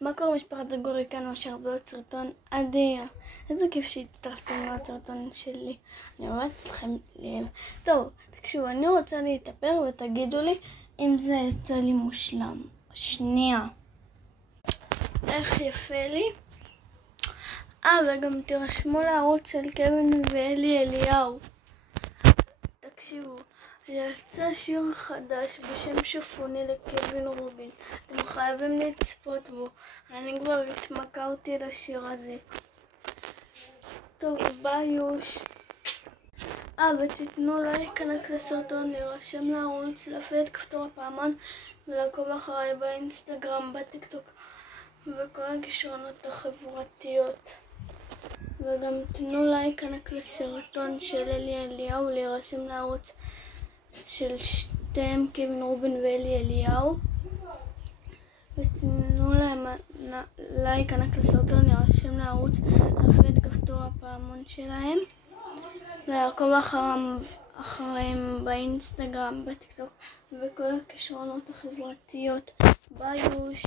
מה קורה משפחת זגורי? כאן מאשר בעוד סרטון אדיר. איזה כיף שהצטרפתם לסרטון שלי. אני אוהבת אתכם לב. טוב, תקשיבו, אני רוצה להתאפר ותגידו לי אם זה יצא לי מושלם. שנייה. איך יפה לי. וגם תירשמו לערוץ של קווין ואלי אליהו. תקשיבו, יצא שיר חדש בשם שופוני לקווין רובין. אתם חייבים לצפות בו. אני כבר התמכרתי לשיר הזה. טוב, ביי יוש. ותיתנו לייק ענק לסרטון, להירשם לערוץ, להפעיל את כפתור הפעמון ולעקוב אחריי באינסטגרם, בטיקטוק וכל הכישרונות החברתיות. וגם תנו לייק ענק לסרטון של אלי אליהו, להירשם לערוץ של שתיהם, קווין רובין ואלי אליהו, ותנו להם לייק ענק לסרטון, להירשם לערוץ, להפעיל את כפתור הפעמון שלהם ולעקוב אחריהם באינסטגרם, בטיקטוק וכל הכישרונות החברתיות. ביי יוש.